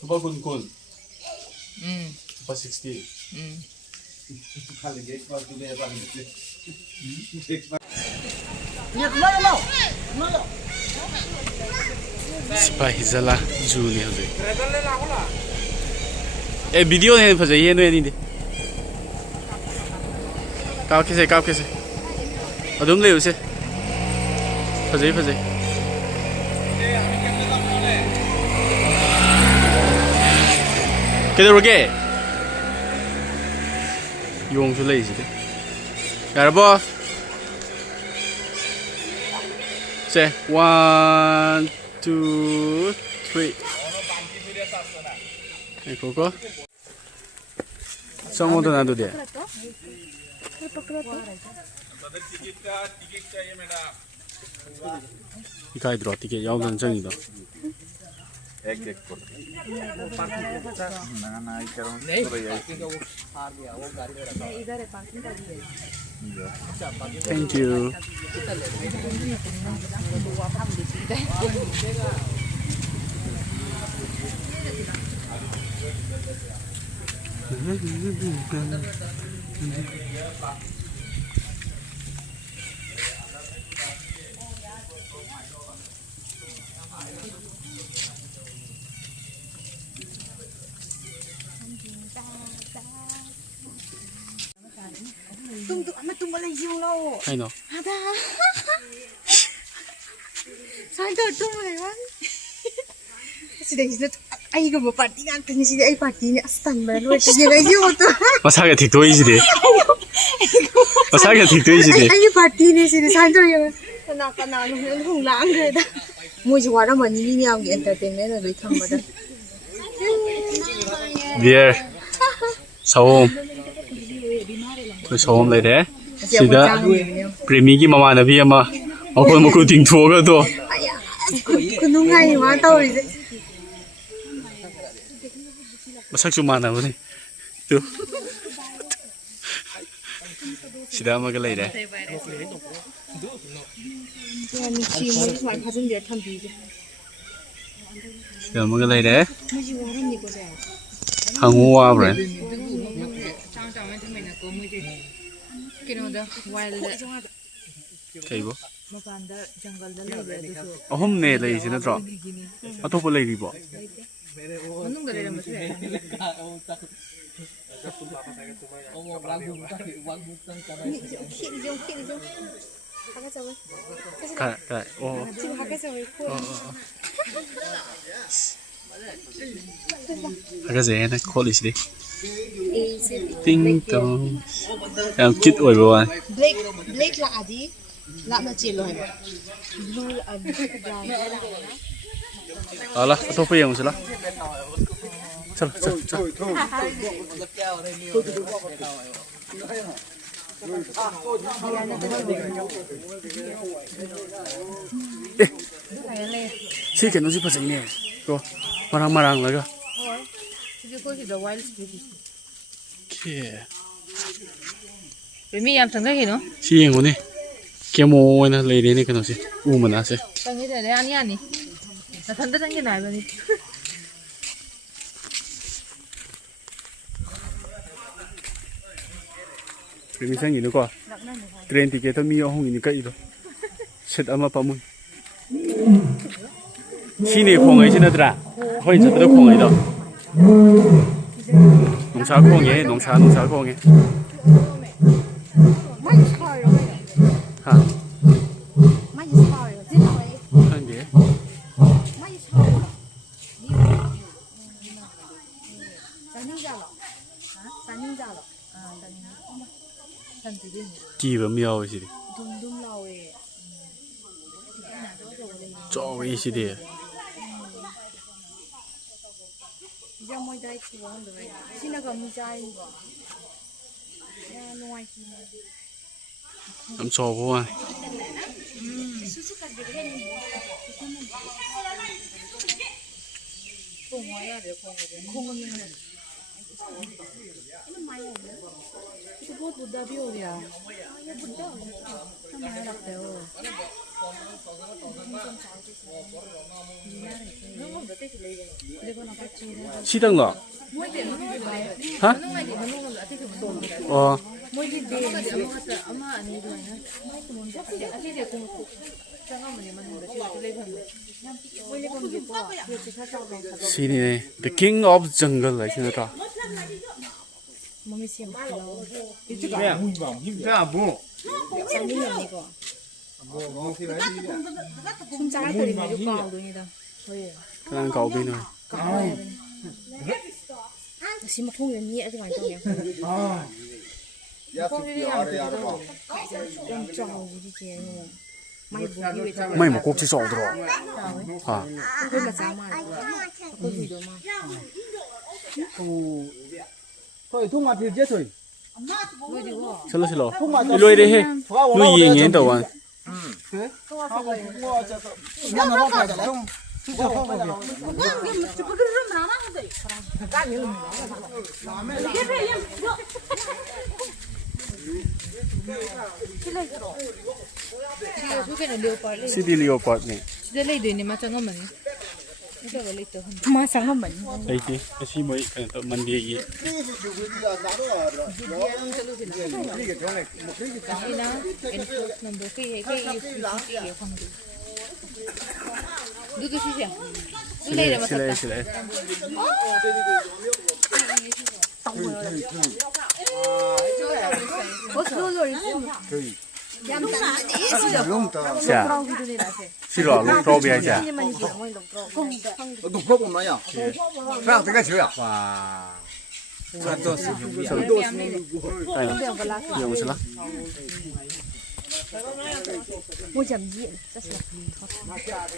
Super kun. Super 60. Spahizala Junior. Video ne फंसे ये नहीं दे काव कैसे अदुम ले उसे फंसे किधर रुके 용 줄 ले इसे यारबो से 1 2 3 Koko Semua tu nanti dia. Ikai draw tiket yang lancang itu. एक को ना ना इधर है पार्किंग का भी है Thank you. Tung wala yung lo. I know. Ada. Sai to tung wala yan. Sida ay ko ba party nga kani sida ay party ni astan ba lo sida yung to. Masaga tiktok is dia. Masaga tiktok is dia. Ay party ni sida sai to yung kana hung lang ga da. Mo ji wara man ni ni ang entertainment na doi thang ba da. Dear. Saom. Tôi saom lại đấy. Sida Premi mama nabi ama. Ako mo ko ting tuwa to. Kunung ngay ma tao ri. Masak cuma na ni. Tu. Sida magalay deh. Ni chi mo ma phajun de tham bi. Sida magalay deh. Mo ji wara ni ko sa. Hangu wa bren. Kinoda wild Kaibo. mapanda jungle da lebe adusu Ahom ne lay sina tro. Atopo lay ribo. manung da lebe mase Ka oh. Agak saya nak call is deh. Ting tong. Yang kit oi bawa. Blake la adi la na chelo hai blue and brown Alah, atau apa yang masalah? Cel. Si kan usi pasang ni. Ko, marang-marang laga. Sige ko si the wild species Okay. Remi yam sang hi no Si yang ni. Kemo na lay ni kan usi. Mana se. sang hi de ani na thanda sang hi na ba ni Premi sang ini ko. Train tiket tu mi ohong ini kai itu. Set ama pamun. Sini khong ai sini tra. Hoi chặt được khong ai đó. Nông xã khong ye, nông xã khong ye. Ha. Anh gì? Kỳ và miêu gì đi. Cho cái gì đi. Làm cho vô à. बहुत बुद्धा भी हो गया हमारा लगता है वो देखो ना बच्चे 시던가 하? 어 뭐지 내 엄마 아니고 마이크 뭔지 아시죠? 잠깐만요 맞는데 제가 레이븐 시니네 The King of Jungle là chưa rõ 몸이 심 Mẹ, ra bố. 장민이고 숨잘 때리면 이거 가오도니다 đang cầu bên rồi 심어 통연 nhẹ thì phải 통연 Ya su ya ra ya ra. 좀 trọng gì chứ mày buồn như vậy mày một cuộc chỉ sổ rồi à cái mà sao mà có gì đâu mà thôi thung mặt thì chết rồi nuôi gì quá xin lỗi lôi đi he nuôi gì nghe đâu à nhà nó phải là không chứ không phải 저기는 레오파드 City Leopard này 진짜 레이드니 맞잖아 이거 왜 레이드 한 마상 만 đây chứ cái mới cái tụi mình đi gì 이나 엔포스먼트 그 cái 황도 누구 시시야 누구 레이드 xin lỗi 맞았다 xin lỗi chà xin lỗi lúc pro bây giờ đục rốc mà nhá ra tới cái chữ à wow đây là dùng xin lỗi 뭐 잠지 진짜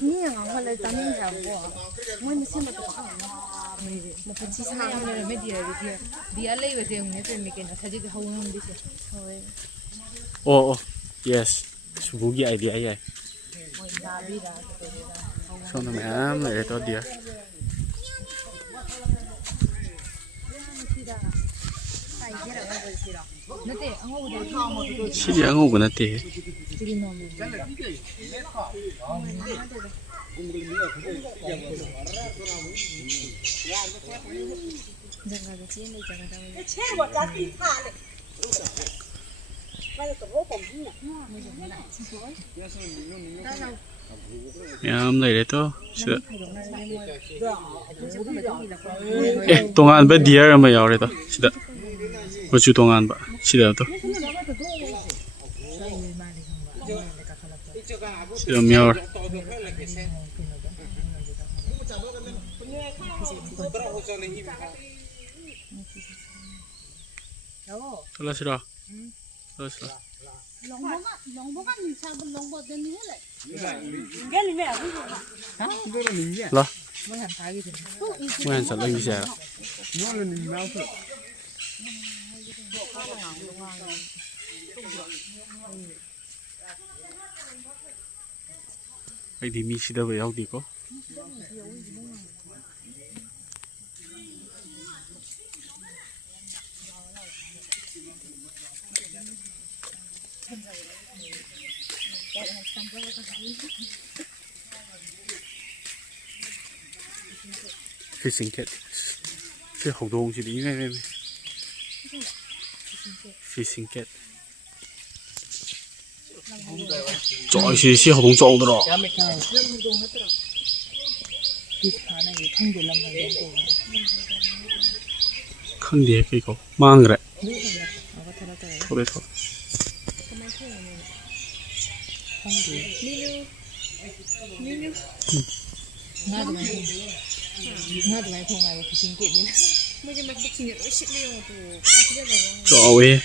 니야 원래 담임 잡고 뭐는 심어도 뭐 같이 사는 메디아 이렇게 디알레이 왜 되는 게 메케나 사지도 하우는 데서 oh yes subugi idea ya so nó mẹ này to dia chỉ ăn ngủ của nó thì em này đấy to 동안 배 디얼 뭐 야래다 시다 뭐주 동안 봐 시다 또 시다 미어 Là 싫어. Là 싫어. Là. Mới ăn sạch lên gì à? Vậy thì mình sẽ đâu về đâu đi có? Fishing cat. Cái hậu đồn chỉ đi ngay ngay. Fishing cat. Trời ơi, hậu đồn trộn rồi. Khăn gì cái cổ mang rồi. Thôi đấy thôi. Trời ơi.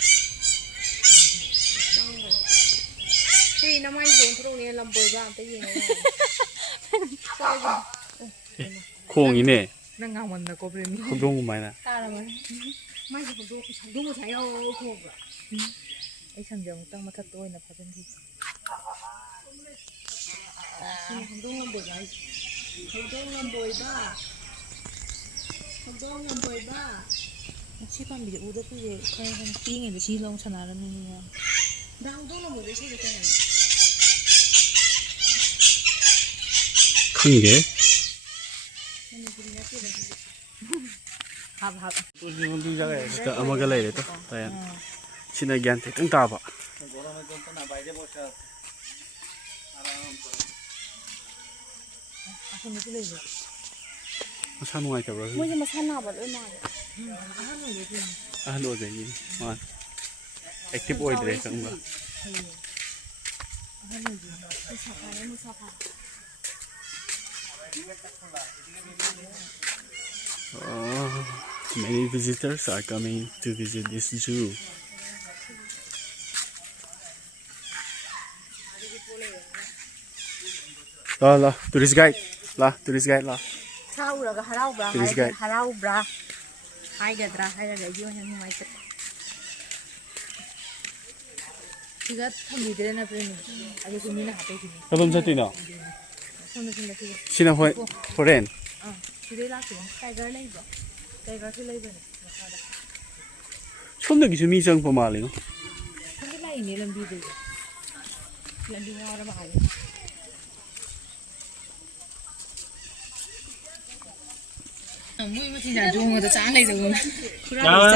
Hey, năm nay dùng cái đồ này làm bồi ra cái gì này? 콩이네. Năng ngào mình là cô bên mình. hậu đồn mày nè. Ta là mấy. Mấy cái đồ cái sản đúng thấy đâu cô vậy. Cái sản phẩm tăng mà thật tôi là phải bên gì? Hậu đồn làm bồi này. Hậu đồn làm bồi ba. 시 밤비 우도 그 그냥 띵에 시long 전화하는 당도는 뭐 되시게 되는 큰 게. 합 진짜 아마가 레이래 또. 다야. 신의 기한테 뜬 따봐. ꯃꯁꯥ ꯅꯨꯡꯉꯥꯏꯇꯕ꯭ꯔꯣ? ꯃꯣꯏꯁꯦ ꯃꯁꯥ ꯅꯥꯕ ꯂꯣꯏ ꯃꯥꯜꯂꯦ. ꯑꯍꯜ ꯑꯣꯏꯕꯒꯤ ꯃꯥ ꯑꯦꯛꯇꯤꯚ ꯑꯣꯏꯗ꯭ꯔꯦ ꯈꯪꯕ꯭ꯔꯥ? Many visitors are coming to visit this zoo. La, tourist guide. Tourist guide la. 사우라가 하라우브라 Tourist guide. 하라우브라 하이가드라 하이가드라 이거 그냥 많이 지가 탐비들이나 그러니 아주 고민을 하고 있니. 그럼 저쪽이나. 손을 좀 대고. 신의 호렌. 지레라 그냥 타이거 레이버. 타이거 레이버. 촌덕이 좀 이상 보말이노. 근데 라인이 람비들. 람비가 알아 봐요. 뭐 진짜 좋은 것도 잘 내서 그러나.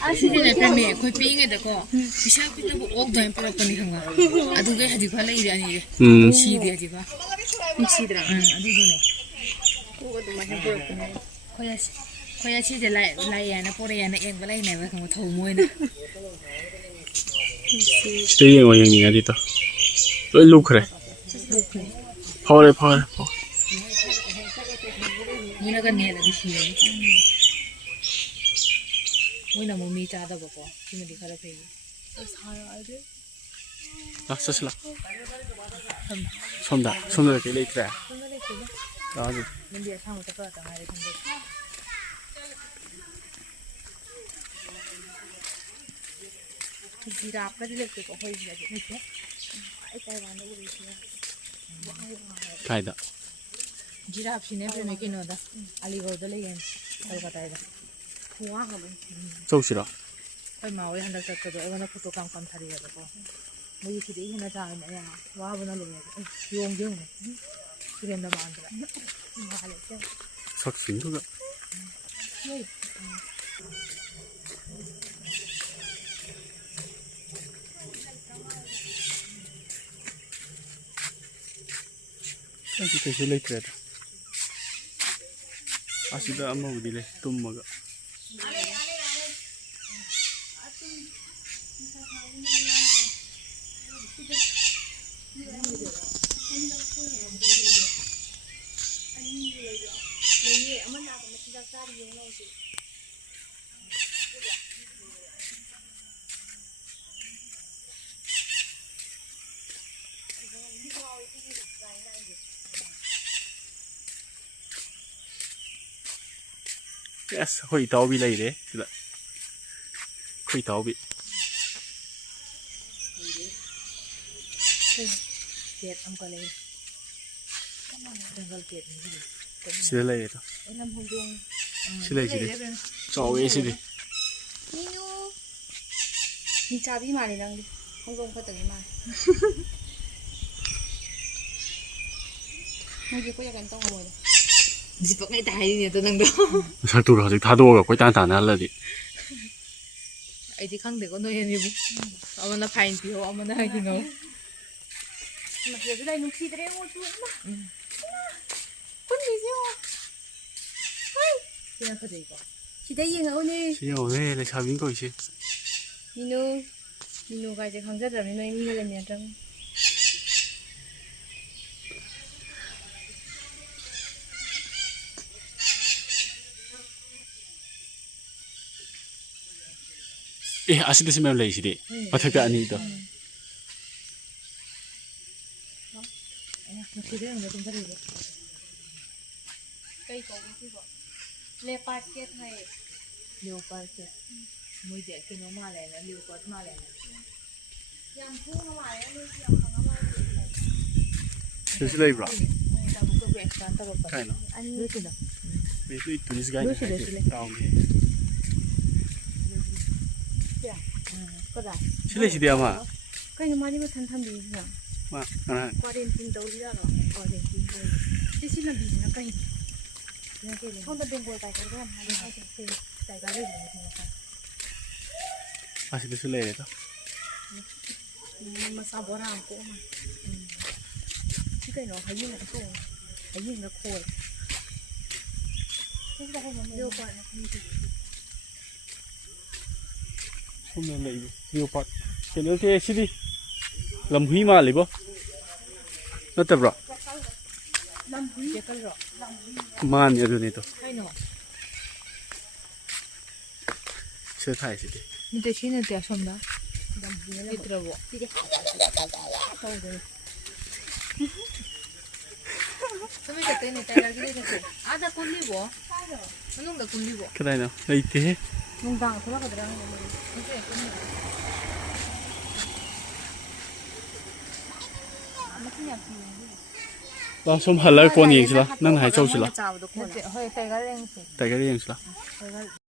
아시네 때문에 거의 빙에다가 비샤피도 옥도에 뿌렸더니 한가. 아두게 하지 발레이 아니. 시디 하지 봐. 시디라. 아두도네. 그거도 많이 보였구나. 거야 시디 라이야나 포레야나 엥 발레이 내가 그거 더 모이나. 스테이잉 어영이 어디다. 또 그래. 파워래. 문화가 내가 디시네. 문화 몸이 짜다 보고 지금이 가라페이. 아, 쓰실라. 손다 이렇게 레이트래. 아주. 근데 상호도 그렇다 말이 근데. 지라프가 들을 거 거의 지라지. 이렇게. 아이따이만 우리 지금 가이다. 지라프시네 프레메 노다. 알리고도 레겐. 알바다이다. 좋아하면 저우시라. 거의 마오이 한달 쳤어도 애가 포토 깜깜 타리가지고. 뭐 이렇게 이해나 자네. 와보나 로네. 용경네. 그랬나 마안들아. 말했죠. 석신도가. 여기 계속 레이트래다. 아시다 아마 어디래 tummaga. Yes, hoi tao bi lei de. Sida. Hoi tao bi. Tiệt ông có lấy. Jungle tiệt như thế. Sida lei to. Em làm hồng dung. Sida lei sida. Chao ge sida. 니누 니 잡이 많이 낭디 홍동 파떡이 많이 뭐지 거 약간 똥 먹어 Di pa ngay tayo niya to nang do. Saktura hojik thado ga koi tan tan la di. Ay di khang de ko no yan ibu. Ama na fine pi ho ama na hino. mà hiểu cái này nó khi đấy ngồi xuống mà con gì chứ Kaya ka de ko. chị thấy gì hả 언니 Siya one le sabin ko isi. 민우 민우가 이제 강자들은 민우 이미가 몇 장. Eh, asida si Mel lei sidi. Mathaka ani to. Nó khi đấy nó cũng phải đi. cây có cái gì gọi leopard kết hay Leopard ke. Muy de que no male na leopard male. yam thu nó ngoài nó yam nó ngoài Sisi lei bra. ꯑꯃꯨꯛꯇ ꯑꯦꯛꯁꯄꯥꯟ ꯇꯧꯔꯛꯄ ꯀꯥꯏꯅꯣ ꯂꯣꯏꯁꯤꯜꯂꯣ ꯕꯦꯁꯨ tourist guide ꯍꯥꯏꯗꯤ ꯔꯥꯎꯟꯗꯤ ꯀꯗꯥꯏ ꯁꯤꯗꯤ ꯑꯃ ꯀꯩꯅꯣ ꯃꯥꯗꯤ ꯃꯊꯟ ꯊꯝꯕꯤꯁꯤꯅ ꯃꯥ ꯉꯔꯥꯡ ꯀ꯭ꯋꯥꯔꯦꯟꯇꯤꯟ ꯇꯧꯔꯤꯖꯥꯠꯂꯣ ꯀ꯭ꯋꯥꯔꯦꯟꯇꯤꯟ ꯇꯧꯔꯤ ꯁꯤ ꯂꯝꯕꯤꯁꯤꯅ ꯀꯩꯅꯣ ꯁꯣꯝꯗ ꯕꯦꯡꯒꯣꯜ ꯇꯥꯏꯒꯔꯒ ꯌꯥꯝ ꯍꯥꯏ ꯇꯥꯏꯒꯔ ꯂꯩꯕꯅꯤ ꯑꯁꯤꯗꯁꯨ ꯂꯩꯔꯦꯗ ꯃꯆꯥ ꯕꯣꯔꯥ ꯑꯃ ꯀꯣꯛꯑꯃ ꯁꯤ ꯀꯩꯅꯣ ꯍꯌꯤꯡ ꯑꯆꯧ ꯍꯌꯤꯡꯒ ꯈꯣꯏ ꯁꯣꯝꯗ ꯂꯩꯕ ꯂꯤꯑꯣꯄꯥꯔꯠ ꯀꯩꯅꯣꯁꯦ ꯁꯤꯗꯤ ꯂꯝꯍꯨꯏ ꯃꯥꯜꯂꯤꯕꯣ ꯅꯠꯇꯕ꯭ꯔꯣ ꯖꯦꯀꯜꯔꯣ ꯃꯥꯅꯤ ꯑꯗꯨꯅꯤꯗꯣ ꯀꯩꯅꯣ ꯁꯤꯗ ꯊꯥꯏꯁꯤꯗꯤ ꯅꯠꯇꯦ ꯁꯤ ꯅꯠꯇꯦ ꯑꯁꯣꯝꯗ ꯂꯩꯇ꯭ꯔꯕꯣ ꯁꯨꯝ ꯆꯠꯇꯣꯏꯅꯦ ꯇꯥꯏꯒꯔꯒꯤ ꯆꯠꯁꯦ ꯑꯥꯗ ꯀꯨꯜꯂꯤꯕꯣ ꯃꯅꯨꯡꯗ ꯀꯨꯜꯂꯤꯕꯣ ꯀꯗꯥꯏꯅꯣ ꯂꯩꯇꯦꯍꯦ ꯅꯨꯡꯗꯥꯡ ꯊꯣꯛꯂꯛꯀꯗ꯭ꯔꯥ ꯂꯥꯛ ꯁꯨꯝ ꯍꯜꯂꯒ ꯀꯣꯟ ꯌꯦꯡꯁꯤꯂꯥ ꯅꯪꯅ ꯍꯥꯏꯆꯧꯁꯤꯂꯥ ꯍꯣꯏ ꯇꯥꯏꯒꯔ ꯌꯦꯡꯁꯦ ꯇꯥꯏꯒꯔ ꯌꯦꯡꯁꯤꯂꯥ